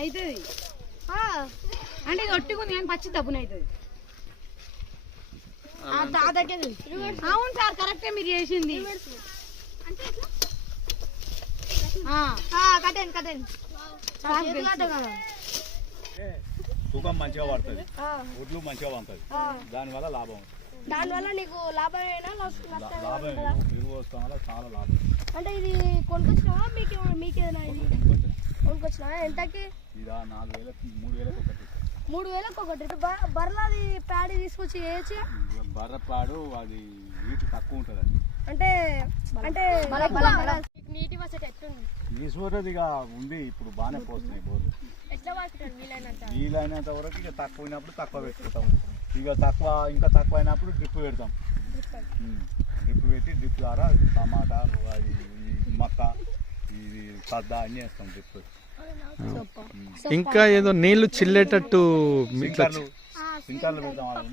అవుతుంది అంటే ఇది ఒట్టుకుంది కానీ పచ్చి తప్పున అవుతుంది. అవును సార్ కరెక్టే మీరు చేసింది. తూకం మంచిగా పడుతుంది, ఒడ్లు మంచిగా పండుతుంది, దానివల్ల లాభం. దానివల్ల నీకు లాభమేనా లాభం ఎరువు వస్తాం వల్ల చాలా లాభం. అంటే ఇది కొనుకొచ్చినావా మీకేదైనా కొనుకొచ్చినా ఎంతకి? ఇదా 4,000 3,000 ఒకటి. 3,000 ఒకటి. బర్రది ప్యాడీ తీసుకొచ్చి వేయచ్చు. బర్ర పాడు అది నీటి తక్కువ ఉంటుంది. అది అంటే అంటే నీటి వసతి ఎట్లుంది? ఈశ్వరది ఇక ఉంది, ఇప్పుడు బాగానే పోస్తున్నాయి బోర్లు. ఎట్లా వాడుకుంటారు వీలైనంత వరకు ఇక తక్కువ అయినప్పుడు తక్కువ పెట్టుకుంటాం, ఇక తక్కువ ఇంకా తక్కువ అయినప్పుడు డ్రిప్ పెడతాం. డ్రిప్ పెట్టి డ్రిప్ ద్వారా టమాటా, అది మక్క, ఇది సద్ద అన్నీ వేస్తాం డ్రిప్. ఇంకా ఏదో నీళ్లు చిల్లేటట్టు సింకర్లు పెడతాం.